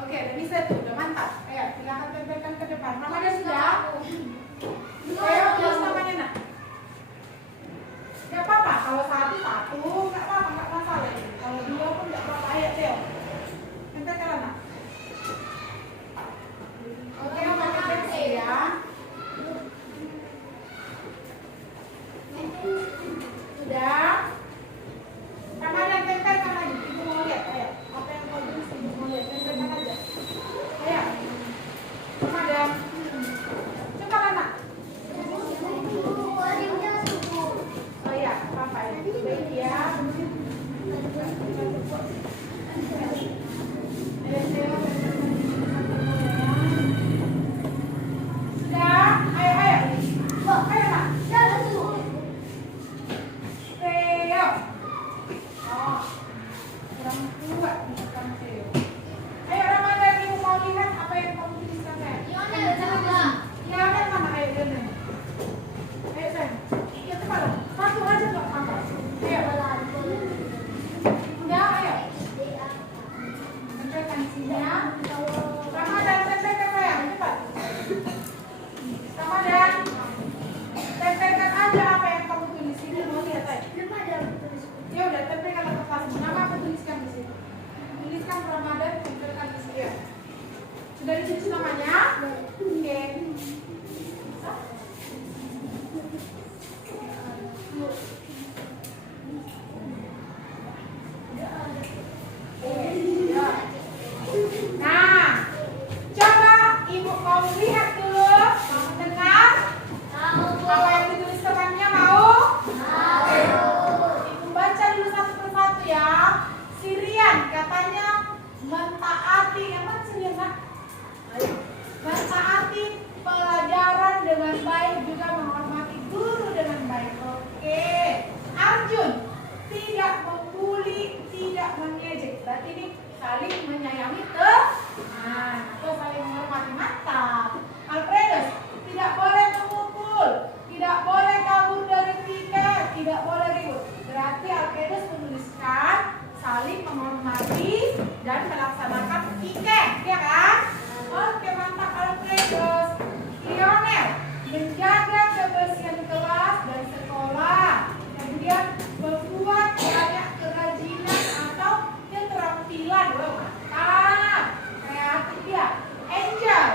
Oke, udah bisa tuh, udah mantap. Ayo, silakan tempelkan ke depan. Ramadan sudah? Theo, tulis namanya nak. Gak apa-apa, kalau 1, gak apa-apa, gak masalah. Kalau 2 pun gak apa-apa. Ayo Theo, tempelkan anak. Oke, namanya bersih ya. Sudah? Ramadan tempelkan lagi, ibu mau lihat. Ayo, apa yang kau tulis ibu mau lihat, tempelkan aja. Ayo, Ramadan. Cepat anak. Oh iya, apa-apa ya. Baik ya. lihat dulu, mau mendengar? Apa yang ditulis temannya mau? Ibu baca dulu satu persatu ya. Sirian katanya mentaati, apa Sirian Nak? Ayo. Mentaati pelajaran dengan baik, juga menghormati guru dengan baik. Oke. Arjun tidak membuli, tidak mengejek. Berarti ini saling menyayangi teman atau saling menghormati. Mantap. Alfredus tidak boleh memukul, tidak boleh kabur dari piket, tidak boleh ribut. Berarti Alfredus menuliskan saling menghormati dan melaksanakan piket, ya kan? Oke, mantap Alfredus. Lionel menjaga kebersihan kelas dan sekolah, kemudian membuat banyak kerajinan atau keterampilan. Wow, mantap, kreatif ya. Angel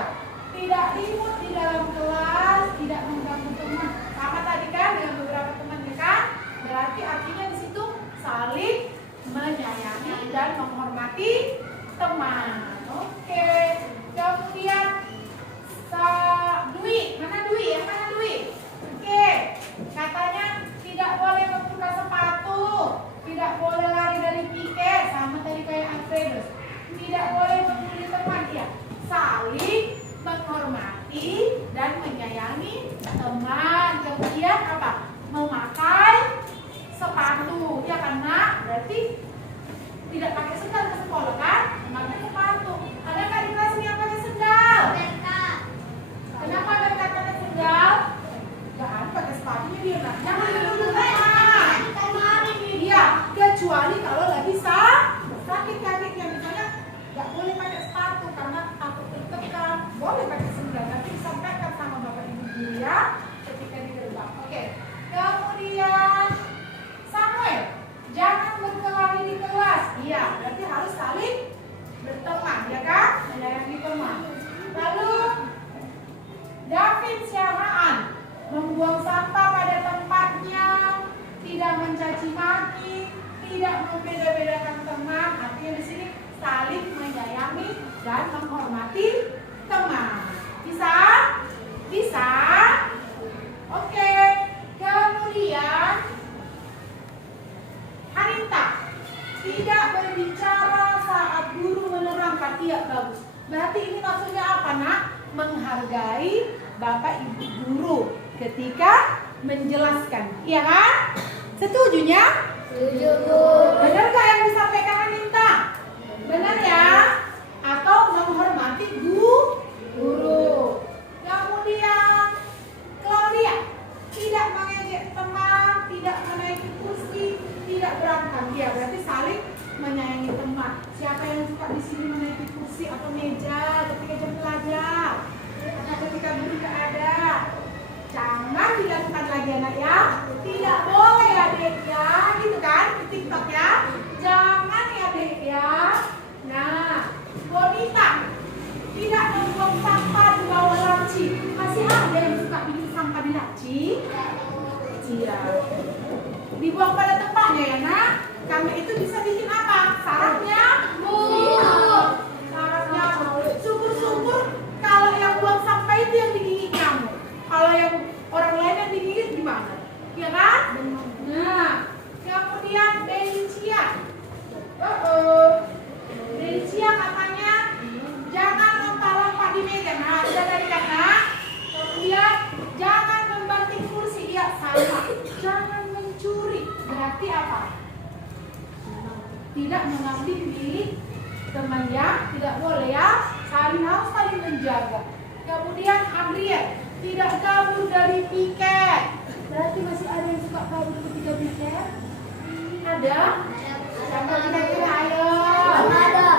tidak ribut di dalam kelas, tidak mengganggu teman. Sama tadi kan dengan beberapa temannya kan? Berarti artinya di situ saling menyayangi dan menghormati teman. Oke. Kemudian Dwi, mana Dwi? Yang mana Dwi? Oke. Katanya tidak boleh membuka sepatu, tidak boleh lari dari piket, sama tadi kayak Alfredus. Tidak boleh membuli teman, ya. Saling menghormati dan menyayangi teman. Kemudian apa? Memakai sepatu, ya kan Nak? Berarti tidak pakai sendal ke sekolah kan? Memakai sepatu. Ada nggak di kelas ini yang pakai sendal? Kenapa mereka pakai sendal? Jangan pakai sepatunya dia Nak. Jangan dulu teman. Iya, kecuali kalau lagi sakit kakinya, misalnya nggak boleh pakai sepatu karena takut tertekan. Boleh pakai sendal, nanti disampaikan sama bapak ibu guru ya ketika di gerbang. Oke. Kemudian Samuel, jangan berkelahi di kelas. Iya, berarti harus saling berteman, ya kan? Menyayangi teman. Lalu David Syaraan membuang sampah pada tempatnya, tidak mencaci maki, tidak membeda-bedakan teman. Artinya di sini saling menyayangi dan menghormati teman. Bisa? Bisa? Oke. Kemudian Hanita tidak berbicara saat guru menerangkan. Iya, bagus. Berarti ini maksudnya apa Nak? Menghargai bapak ibu guru ketika menjelaskan. Iya kan? Setujunya? Setuju, Bu. Benar gak yang disampaikan Hanita? Benar ya? Atau menghormati guru. Kemudian Claudia tidak mengejek teman, tidak menaiki kursi, tidak berantem. Ya, berarti saling menyayangi teman. Siapa yang suka di sini menaiki kursi atau meja ketika jam belajar? Karena ketika guru nggak ada. Jangan dilakukan lagi anak ya. Tidak boleh ya Dek ya, gitu kan di TikTok ya. Jangan ya Dek ya. Nah, Bonita tidak membuang sampah di bawah laci. Masih ada yang suka bikin sampah di laci? Iya. Dibuang pada tempatnya ya Nak. Karena itu bisa bikin apa? Sarafnya sarafnya syukur-syukur kalau yang buang sampah itu yang digigit kamu. Kalau yang orang lain yang digigit gimana? Ya kan? Nah, kemudian Delicia. Delicia katanya jangan lompat-lompat di meja. Nah, sudah tadi kan Nak. Kemudian jangan membanting kursi. Ya, sama. Jangan mencuri. Berarti apa? Tidak mengambil milik teman ya, tidak boleh ya. Harus saling menjaga. Kemudian Adrian tidak kabur dari piket. Berarti masih ada yang suka kabur ketika piket? Ada? Siapa kira-kira? Ayo. Ada.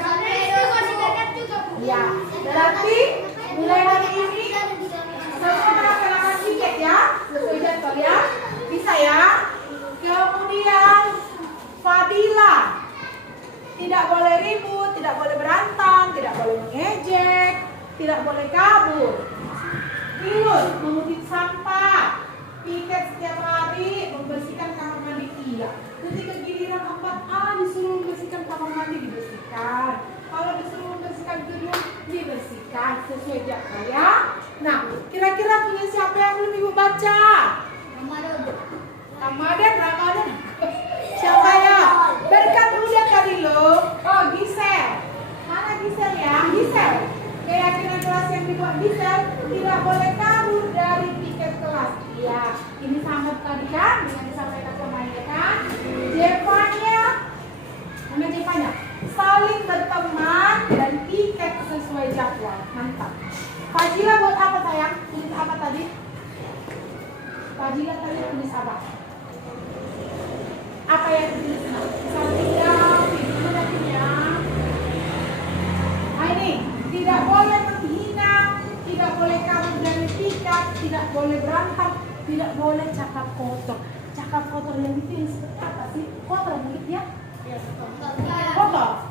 Sampai itu masih dekat juga, Bu. Ya, berarti mulai hari ini semua melaksanakan piket ya, sesuai jadwal ya. Bisa ya. Kemudian Fadila tidak boleh ribut, tidak boleh berantem, tidak boleh mengejek, tidak boleh kabur. Virus mengutik sampah, piket setiap hari, membersihkan kamar mandi. Iya. Ketika giliran 4A disuruh membersihkan kamar mandi, dibersihkan. Kalau disuruh membersihkan membersihkan gedung, dibersihkan sesuai jadwal ya. Nah, kira-kira punya siapa yang belum Ibu baca? Ramadan. Siapa ya? Berkat udah kali lo. Oh, Gisel. Mana Gisel ya? Gisel. Keyakinan kelas yang dibuat Gisel tidak boleh kabur dari tiket kelas. Iya, ini sama tadi kan yang disampaikan pemainnya kan. Jepanya, mana Jepanya? Saling berteman dan tiket sesuai jadwal. Mantap. Fajila buat apa sayang? Tulis apa tadi? Fajila tadi tulis apa? Apa yang ditulis? Saling ya. Nah ini, tidak boleh menghina, tidak boleh kabur dari tiket, tidak boleh berantem, tidak boleh cakap kotor. Cakap kotor yang ditulis seperti apa sih? Kotor mulutnya? Kotor.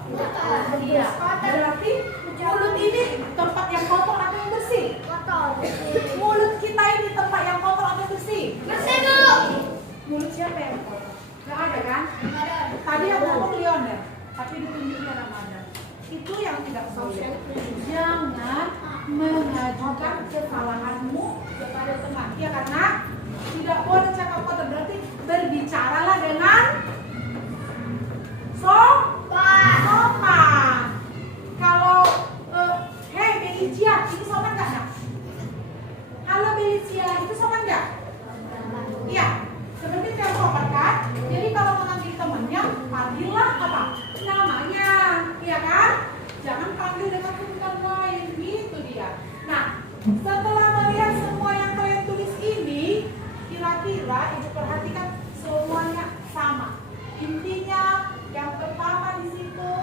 Iya. Berarti mulut ini tempat yang kotor atau yang bersih? Mulut kita ini tempat yang kotor atau bersih? Mulut siapa yang kotor? Gak ada kan? Tadi yang ngomong Leon, tapi ditunjuknya Ramadan. Itu yang tidak boleh. Jangan mengajukan kesalahanmu kepada teman. Ya karena tidak boleh cakap kotor. Berarti berbicaralah dengan sopan. Kalau hey Belicia, itu sopan nggak nak? Halo Belicia, itu sopan nggak? Iya, seperti yang sopan kan? Jadi kalau mengambil temannya, panggillah apa? Namanya, iya kan? Jangan panggil dengan sebutan lain, gitu dia. Nah, setelah melihat semua yang kalian tulis ini, kira-kira Ibu perhatikan semuanya sama. Intinya yang pertama di situ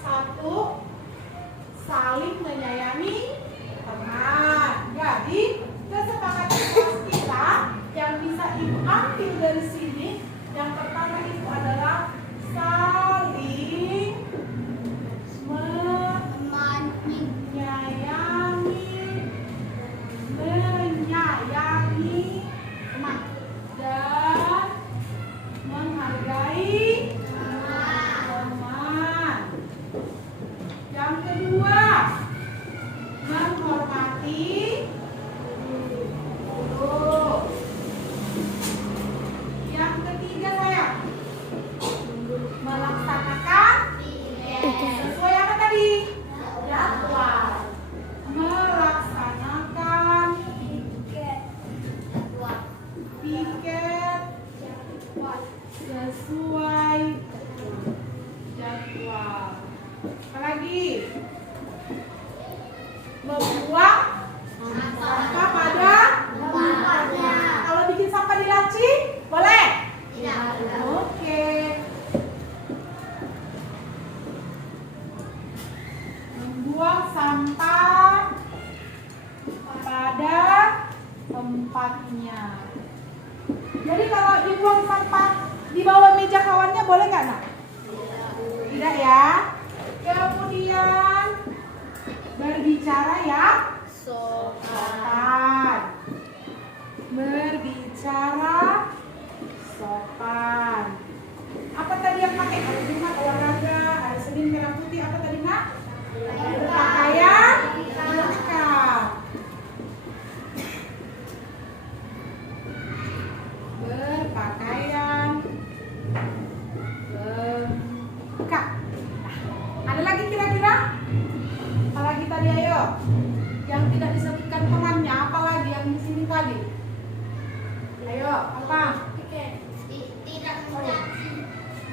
satu, saling menyayangi teman. Jadi kesepakatan kelas kita yang bisa Ibu ambil dari sini, yang pertama itu adalah saling menyayangi teman dan menghargai teman. Yang kedua, menghormati guru. Yang ketiga sayang, melaksanakan sesuai apa tadi? Jadwal. Melaksanakan piket sesuai jadwal. Apalagi? Membuang sampah pada tempatnya. Kalau bikin sampah di laci, boleh? Tidak. Oke. Membuang sampah pada tempatnya. Jadi kalau dibuang sampah di bawah meja kawannya boleh nggak nak? Tidak ya. Kemudian berbicara ya sopan. Berbicara sopan. Apa tadi yang pakai? Kalau Jumat olahraga, hari Senin merah putih, apa tadi nak? Berpakaian lengkap. Berpakaian lengkap. Ada lagi kira-kira? Apalagi tadi ayo? Yang tidak disebutkan temannya, apalagi yang di sini tadi? Ayo, apa?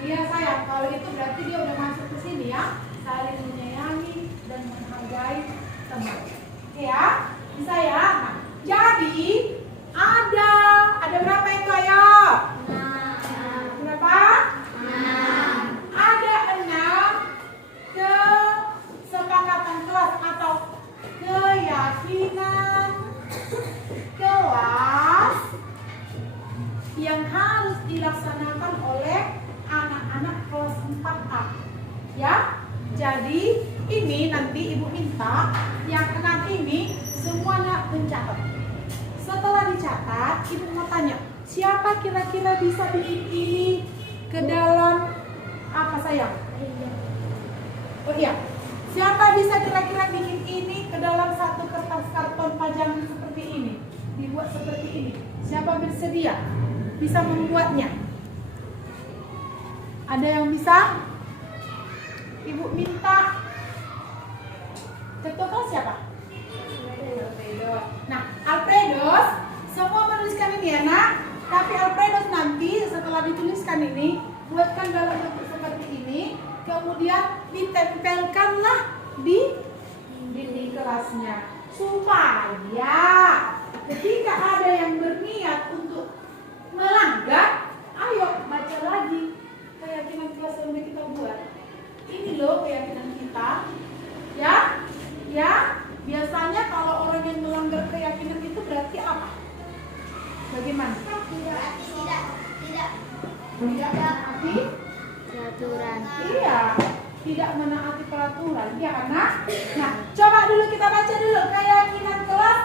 Iya sayang, kalau itu berarti dia udah masuk ke sini ya. Saling menyayangi dan menghargai teman. Oke ya, bisa ya. Nah, jadi ada berapa itu ayo? 6. Berapa? 6. Ada 6 kesepakatan kelas atau keyakinan kelas yang harus dilaksanakan oleh anak-anak kelas 4A. Ya, jadi ini nanti Ibu minta yang 6 ini semuanya mencatat. Setelah dicatat, Ibu mau tanya, siapa kira-kira bisa bikin ini ke dalam apa sayang? Oh iya, Siapa bisa kira-kira bikin ini ke dalam satu kertas karton pajangan seperti ini? Dibuat seperti ini. Siapa bersedia? Bisa membuatnya? Ada yang bisa? Ibu minta. Ketua kelas siapa? Alfredo. Nah, Alfredos semua menuliskan ini ya nak. Tapi Alfredos nanti setelah dituliskan ini, buatkan dalam bentuk seperti ini. Kemudian ditempelkanlah di dinding kelasnya supaya ketika ada yang berniat untuk melanggar, ayo baca lagi keyakinan kelas yang udah kita buat. Ini loh keyakinan kita, ya. Biasanya kalau orang yang melanggar keyakinan itu berarti apa? Bagaimana? Tidak Menaati peraturan. Iya, tidak menaati peraturan, ya kan? Nah, coba dulu kita baca dulu keyakinan kelas